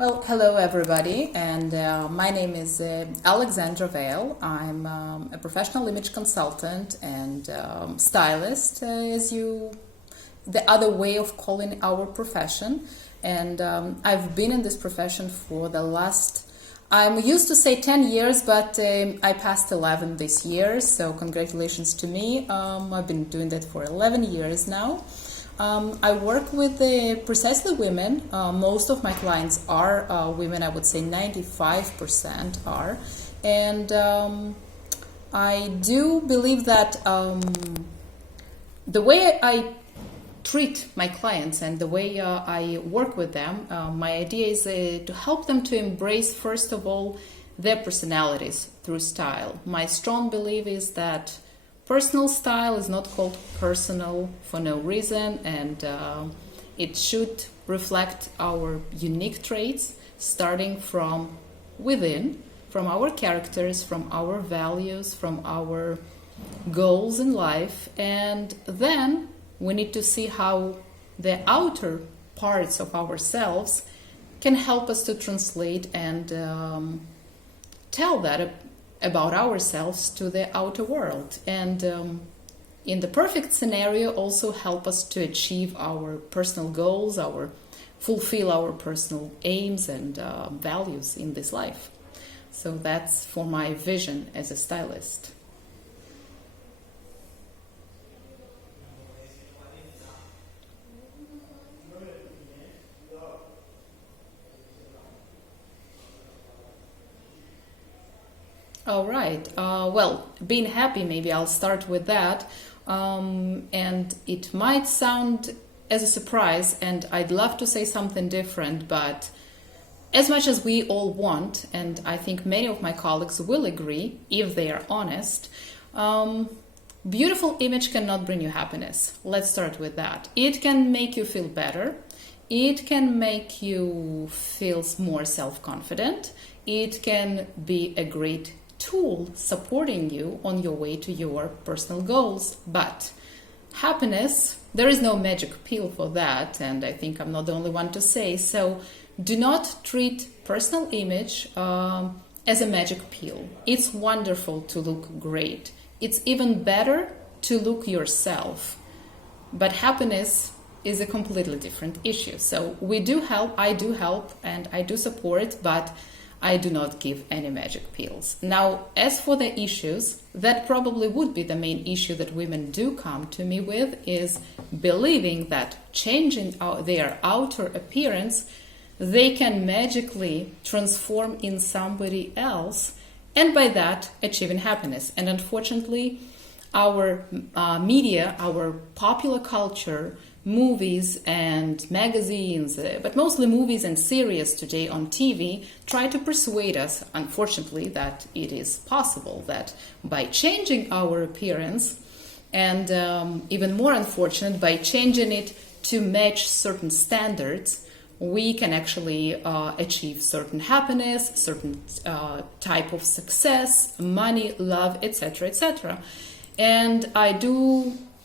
Well, hello everybody, and my name is Alexandra Vale. I'm a professional image consultant and stylist, the other way of calling our profession. And I've been in this profession for the last, I'm used to say 10 years, but I passed 11 this year, so congratulations to me. I've been doing that for 11 years now. I work with precisely women. Most of my clients are women. I would say 95% are. And I do believe that the way I treat my clients and the way I work with them, my idea is to help them to embrace, first of all, their personalities through style. My strong belief is that personal style is not called personal for no reason, and it should reflect our unique traits, starting from within, from our characters, from our values, from our goals in life, and then we need to see how the outer parts of ourselves can help us to translate and tell that about ourselves to the outer world, and in the perfect scenario also help us to achieve our personal goals, fulfill our personal aims and values in this life. So that's for my vision as a stylist. All right. Well, being happy, maybe I'll start with that. And it might sound as a surprise, and I'd love to say something different, but as much as we all want, and I think many of my colleagues will agree, if they are honest, beautiful image cannot bring you happiness. Let's start with that. It can make you feel better. It can make you feel more self-confident. It can be a great tool supporting you on your way to your personal goals. But happiness, there is no magic pill for that, and I think I'm not the only one to say so. Do not treat personal image as a magic pill. It's wonderful to look great. It's even better to look yourself. But happiness is a completely different issue. So I do help and I do support, but I do not give any magic pills. Now, as for the issues, that probably would be the main issue that women do come to me with, is believing that changing their outer appearance, they can magically transform in somebody else, and by that achieving happiness. And unfortunately, our media, our popular culture, movies and magazines, but mostly movies and series today on TV, try to persuade us, unfortunately, that it is possible that by changing our appearance, and even more unfortunate, by changing it to match certain standards, we can actually achieve certain happiness, certain type of success, money, love, etc., etc. And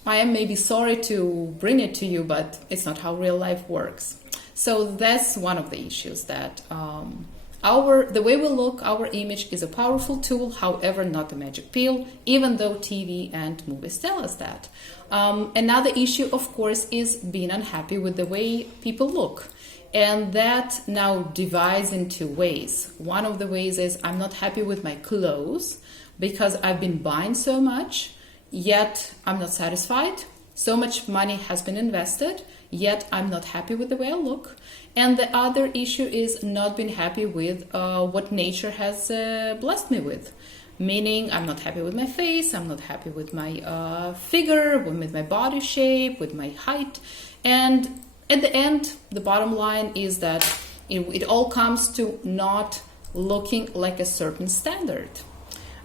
I am maybe sorry to bring it to you, but it's not how real life works. So that's one of the issues, that the way we look, our image is a powerful tool, however, not a magic pill, even though TV and movies tell us that. Another issue, of course, is being unhappy with the way people look. And that now divides in two ways. One of the ways is I'm not happy with my clothes because I've been buying so much, yet I'm not satisfied. So much money has been invested, yet I'm not happy with the way I look. And the other issue is not being happy with what nature has blessed me with. Meaning I'm not happy with my face, I'm not happy with my figure, with my body shape, with my height. And at the end, the bottom line is that it all comes to not looking like a certain standard.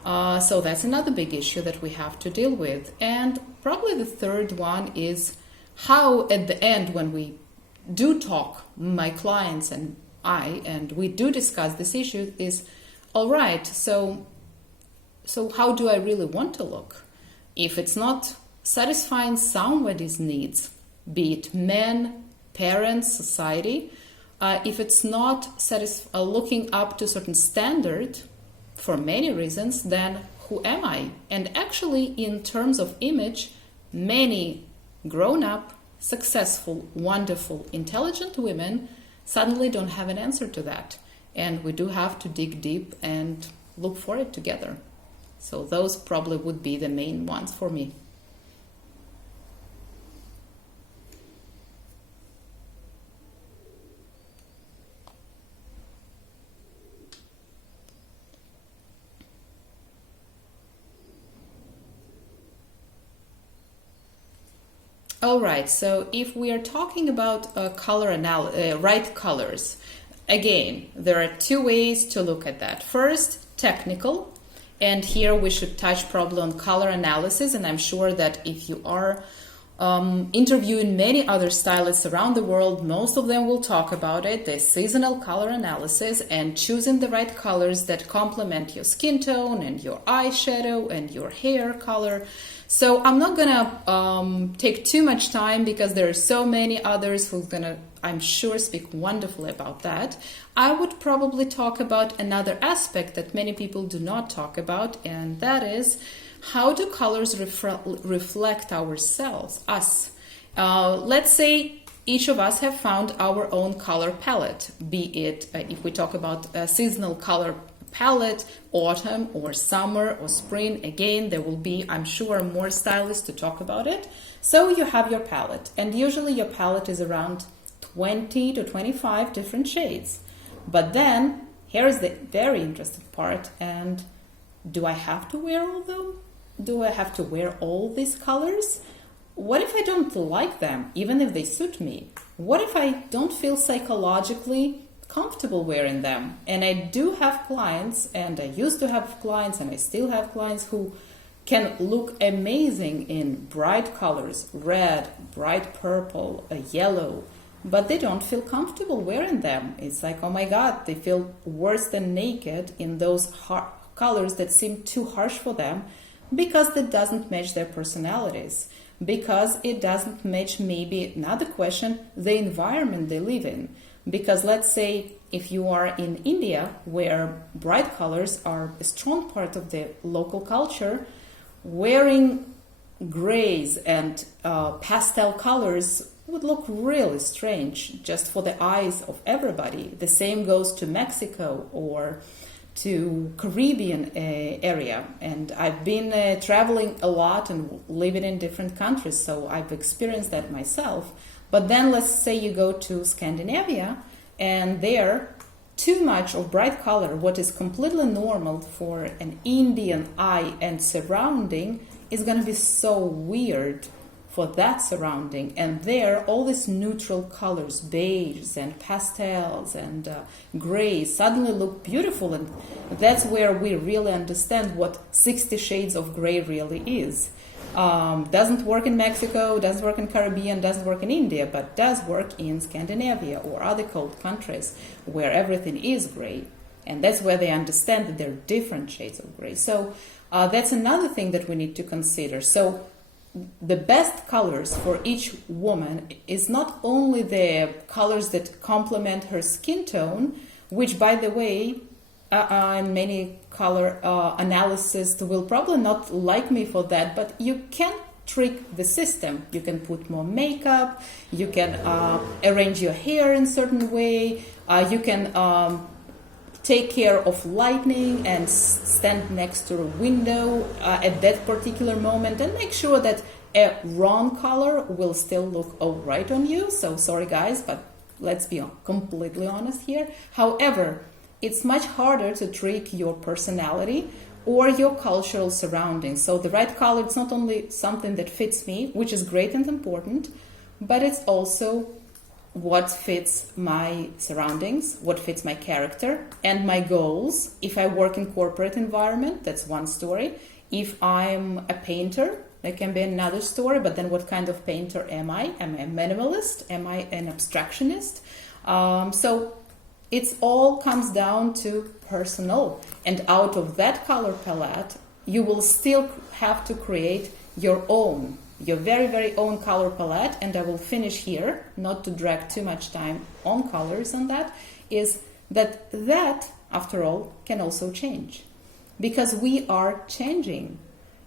So that's another big issue that we have to deal with. And probably the third one is how at the end, when we do talk, my clients and I, and we do discuss this issue, is, all right, so how do I really want to look? If it's not satisfying somebody's needs, be it men, parents, society, if it's not looking up to a certain standard for many reasons, then who am I? And actually, in terms of image, many grown-up, successful, wonderful, intelligent women suddenly don't have an answer to that. And we do have to dig deep and look for it together. So those probably would be the main ones for me. All right, so if we are talking about right colors, again, there are two ways to look at that. First, technical, and here we should touch probably on color analysis, and I'm sure that if you are interviewing many other stylists around the world, most of them will talk about it, the seasonal color analysis and choosing the right colors that complement your skin tone and your eyeshadow and your hair color. So I'm not gonna take too much time because there are so many others who's gonna, I'm sure, speak wonderfully about that. I would probably talk about another aspect that many people do not talk about, and that is how do colors reflect ourselves, us? Let's say each of us have found our own color palette, be it, if we talk about a seasonal color palette, autumn or summer or spring, again, there will be, I'm sure, more stylists to talk about it. So you have your palette, and usually your palette is around 20 to 25 different shades. But then, here's the very interesting part, and do I have to wear all of them? Do I have to wear all these colors? What if I don't like them, even if they suit me? What if I don't feel psychologically comfortable wearing them? And I do have clients, and I used to have clients, and I still have clients who can look amazing in bright colors, red, bright purple, yellow, but they don't feel comfortable wearing them. It's like, oh my God, they feel worse than naked in those colors that seem too harsh for them because that doesn't match their personalities, because it doesn't match, maybe another question, the environment they live in. Because let's say if you are in India, where bright colors are a strong part of the local culture, wearing grays and pastel colors would look really strange just for the eyes of everybody. The same goes to Mexico or to Caribbean area. And I've been traveling a lot and living in different countries, so I've experienced that myself. But then let's say you go to Scandinavia, and there too much of bright color, what is completely normal for an Indian eye and surrounding, is going to be so weird for that surrounding. And there, all these neutral colors, beiges and pastels and grays, suddenly look beautiful. And that's where we really understand what 60 shades of gray really is. Doesn't work in Mexico, doesn't work in Caribbean, doesn't work in India, but does work in Scandinavia or other cold countries where everything is gray. And that's where they understand that there are different shades of gray. So that's another thing that we need to consider. So the best colors for each woman is not only the colors that complement her skin tone, which, by the way, and many color analysts will probably not like me for that, but you can trick the system. You can put more makeup, you can arrange your hair in a certain way, you can take care of lighting and stand next to a window at that particular moment and make sure that a wrong color will still look all right on you. So sorry guys, but let's be completely honest here. However, it's much harder to trick your personality or your cultural surroundings. So the right color, it's not only something that fits me, which is great and important, but it's also what fits my surroundings, what fits my character and my goals. If I work in corporate environment, that's one story. If I'm a painter, that can be another story, but then what kind of painter am I? Am I a minimalist? Am I an abstractionist? So it all comes down to personal. And out of that color palette, you will still have to create your own your very, very own color palette, and I will finish here, not to drag too much time on colors on that, is that, after all, can also change. Because we are changing.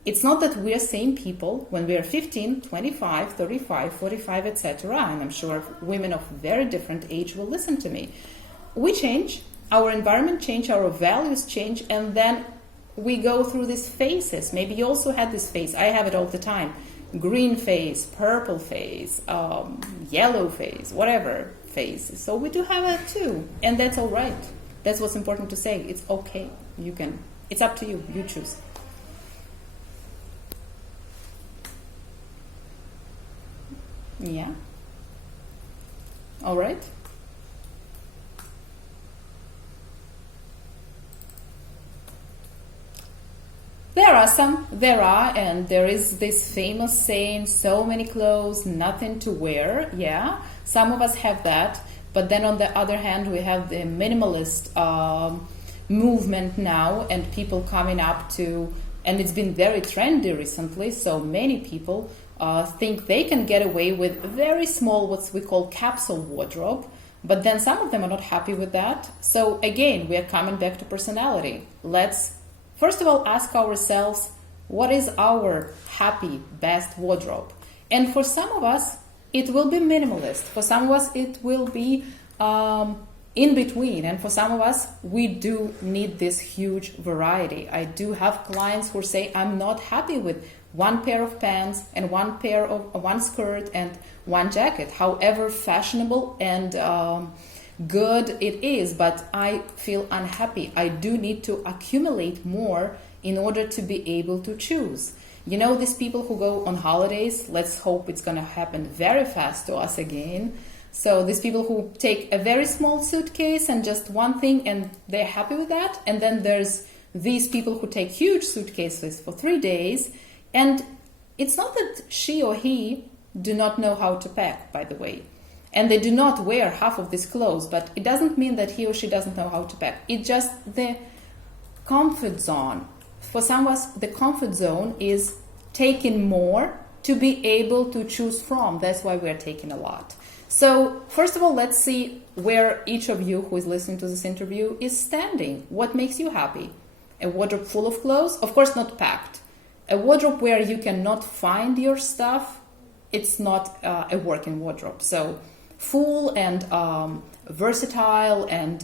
It's not that we are same people when we are 15, 25, 35, 45, etc. And I'm sure women of very different age will listen to me. We change, our environment change, our values change, and then we go through these phases. Maybe you also had this phase. I have it all the time. Green phase, purple phase, yellow phase, whatever phase. So we do have that too. And that's all right. That's what's important to say. It's okay. It's up to you. You choose. Yeah. All right. There are, and there is this famous saying, so many clothes, nothing to wear. Yeah, some of us have that, but then on the other hand, we have the minimalist movement now, and people coming up to, and it's been very trendy recently, so many people think they can get away with very small, what we call capsule wardrobe, but then some of them are not happy with that. So again, we are coming back to personality. Let's first of all ask ourselves, what is our happy, best wardrobe? And for some of us, it will be minimalist. For some of us, it will be in between. And for some of us, we do need this huge variety. I do have clients who say, I'm not happy with one pair of pants and one skirt and one jacket, however fashionable and good it is, but I feel unhappy. I do need to accumulate more in order to be able to choose. You know, these people who go on holidays, let's hope it's going to happen very fast to us again. So these people who take a very small suitcase and just one thing and they're happy with that. And then there's these people who take huge suitcases for 3 days. And it's not that she or he do not know how to pack, by the way. And they do not wear half of these clothes, but it doesn't mean that he or she doesn't know how to pack. It's just the comfort zone. For some of us, the comfort zone is taking more to be able to choose from. That's why we're taking a lot. So first of all, let's see where each of you who is listening to this interview is standing. What makes you happy? A wardrobe full of clothes? Of course, not packed. A wardrobe where you cannot find your stuff, it's not a working wardrobe. So full and versatile and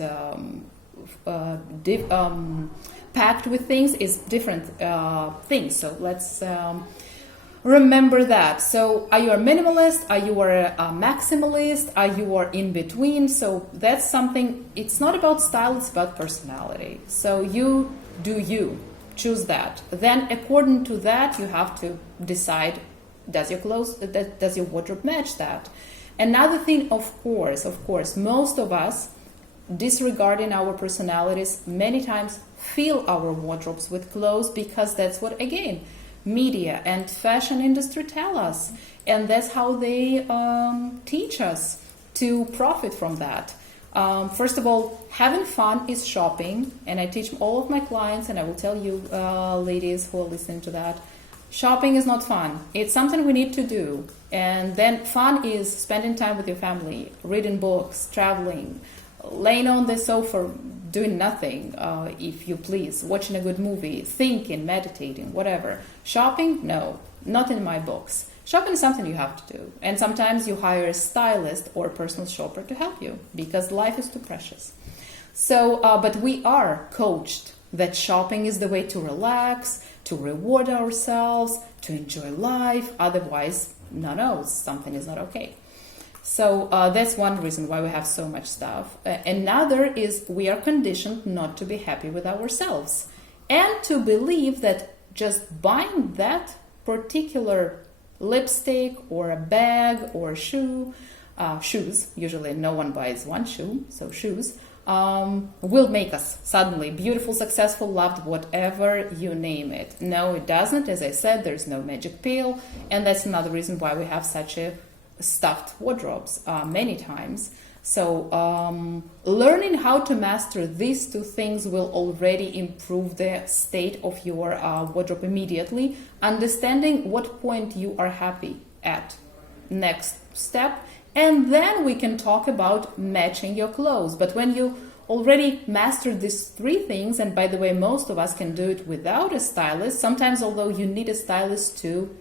packed with things is different things. So let's remember that. So are you a minimalist? Are you a maximalist? Are you in between? So that's something, it's not about style, it's about personality. So you do you. Choose that. Then according to that, you have to decide, does your wardrobe match that? Another thing, of course, most of us, disregarding our personalities, many times fill our wardrobes with clothes because that's what, again, media and fashion industry tell us. And that's how they teach us to profit from that. First of all, having fun is shopping. And I teach all of my clients, and I will tell you, ladies who are listening to that, shopping is not fun. It's something we need to do. And then fun is spending time with your family, reading books, traveling, laying on the sofa, doing nothing, if you please, watching a good movie, thinking, meditating, whatever. Shopping? No, not in my books. Shopping is something you have to do. And sometimes you hire a stylist or a personal shopper to help you because life is too precious. So, but we are coached that shopping is the way to relax, to reward ourselves, to enjoy life. Otherwise, no, something is not okay. So that's one reason why we have so much stuff. Another is we are conditioned not to be happy with ourselves and to believe that just buying that particular lipstick or a bag or a shoes, usually no one buys one shoe, so shoes, will make us suddenly beautiful, successful, loved, whatever you name it. No, it doesn't. As I said, there's no magic pill. And that's another reason why we have such a stuffed wardrobes many times. So learning how to master these two things will already improve the state of your wardrobe immediately. Understanding what point you are happy at, next step, and then we can talk about matching your clothes. But when you already mastered these three things, and by the way, most of us can do it without a stylist, sometimes although you need a stylist to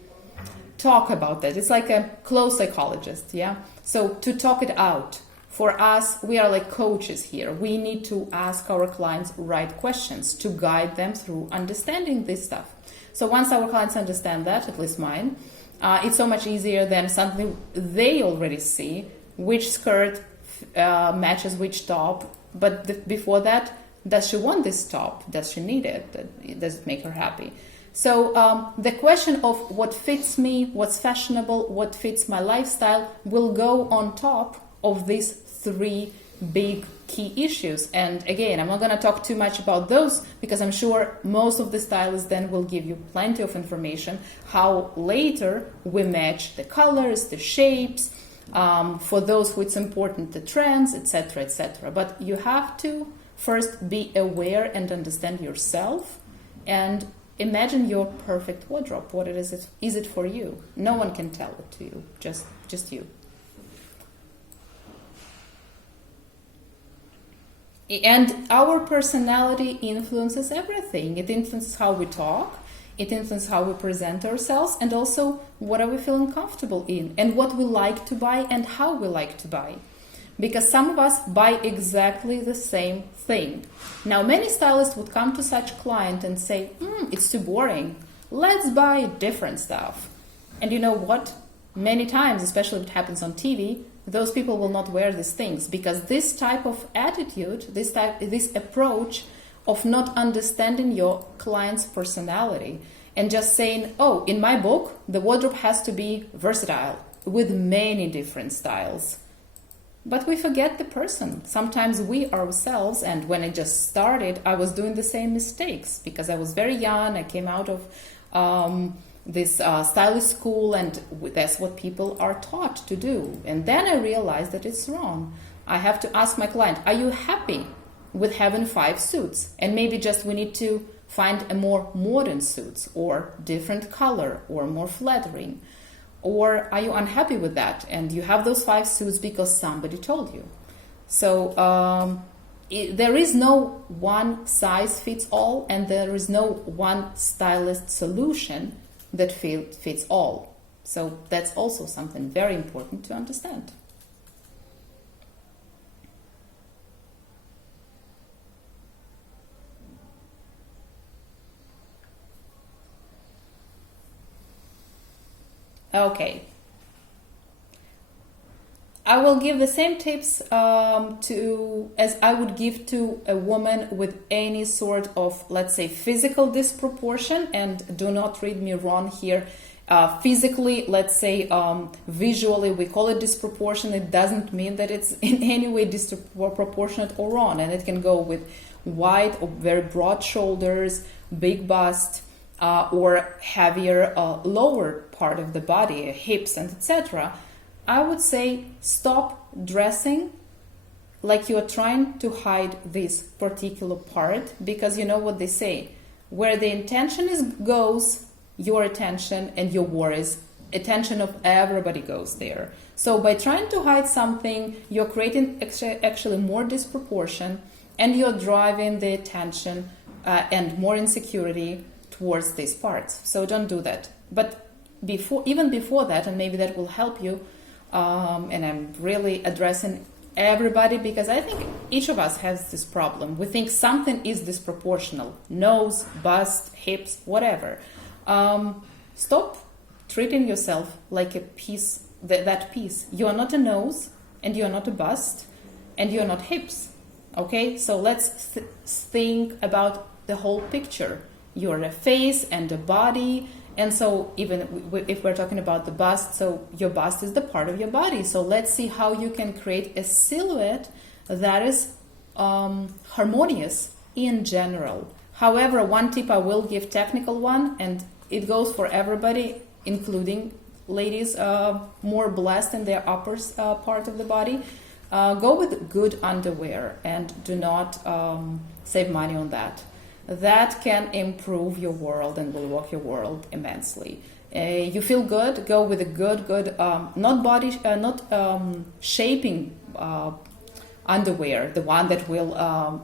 talk about that. It's like a clothes psychologist, yeah? So to talk it out. For us, we are like coaches here. We need to ask our clients right questions to guide them through understanding this stuff. So once our clients understand that, at least mine, it's so much easier than something they already see, which skirt matches which top. But before that, does she want this top? Does she need it? Does it make her happy? So the question of what fits me, what's fashionable, what fits my lifestyle will go on top of these three big key issues. And again, I'm not going to talk too much about those because I'm sure most of the stylists then will give you plenty of information how later we match the colors, the shapes, for those who it's important, the trends, etc., etc. But you have to first be aware and understand yourself and imagine your perfect wardrobe. What is it for you? No one can tell it to you, just you. And our personality influences everything. It influences how we talk, it influences how we present ourselves, and also what are we feeling comfortable in, and what we like to buy and how we like to buy. Because some of us buy exactly the same thing. Now, many stylists would come to such client and say, it's too boring. Let's buy different stuff. And you know what? Many times, especially if it happens on TV, those people will not wear these things because this type of attitude, this approach of not understanding your client's personality and just saying, oh, in my book, the wardrobe has to be versatile with many different styles. But we forget the person. Sometimes we ourselves, and when I just started, I was doing the same mistakes because I was very young. I came out of this stylist school, and that's what people are taught to do. And then I realized that it's wrong. I have to ask my client, are you happy with having 5 suits? And maybe just we need to find a more modern suits or different color or more flattering. Or are you unhappy with that? And you have those 5 suits because somebody told you. So there is no one size fits all, and there is no one stylist solution that fits all. So that's also something very important to understand. Okay. I will give the same tips as I would give to a woman with any sort of, let's say, physical disproportion. And do not read me wrong here. Physically, let's say, visually, we call it disproportion. It doesn't mean that it's in any way disproportionate or wrong. And it can go with wide or very broad shoulders, big bust, or heavier lower part of the body, hips, and etc. I would say stop dressing like you're trying to hide this particular part, because you know what they say, where the intention goes, your attention and your worries, attention of everybody goes there. So by trying to hide something, you're creating actually more disproportion, and you're driving the attention and more insecurity towards these parts. So don't do that. But even before that, and maybe that will help you, and I'm really addressing everybody because I think each of us has this problem. We think something is disproportional, nose, bust, hips, whatever. Stop treating yourself like a piece, that piece. You are not a nose, and you are not a bust, and you are not hips. Okay, so let's think about the whole picture. You're a face and a body. And so even if we're talking about the bust, so your bust is the part of your body. So let's see how you can create a silhouette that is harmonious in general. However, one tip I will give, technical one, and it goes for everybody, including ladies more blessed in their upper part of the body. Go with good underwear and do not save money on that. That can improve your world and will rock your world immensely. You feel good, go with a good, not shaping underwear, the one that will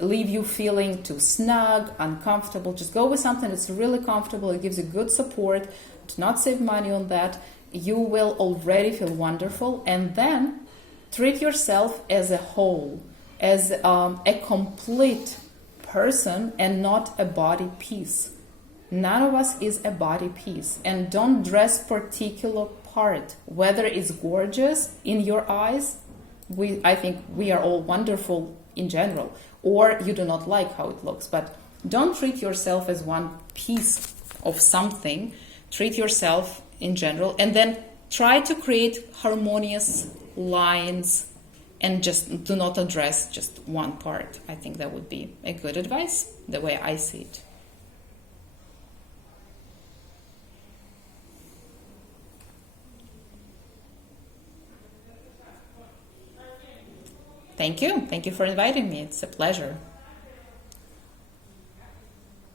leave you feeling too snug, uncomfortable. Just go with something that's really comfortable. It gives you good support. Do not save money on that. You will already feel wonderful. And then treat yourself as a whole, as a complete person and not a body piece. None of us is a body piece. And don't dress particular part, whether it's gorgeous in your eyes. I think we are all wonderful in general, or you do not like how it looks, but don't treat yourself as one piece of something. Treat yourself in general, and then try to create harmonious lines and just do not address just one part. I think that would be a good advice, the way I see it. Thank you. Thank you for inviting me. It's a pleasure.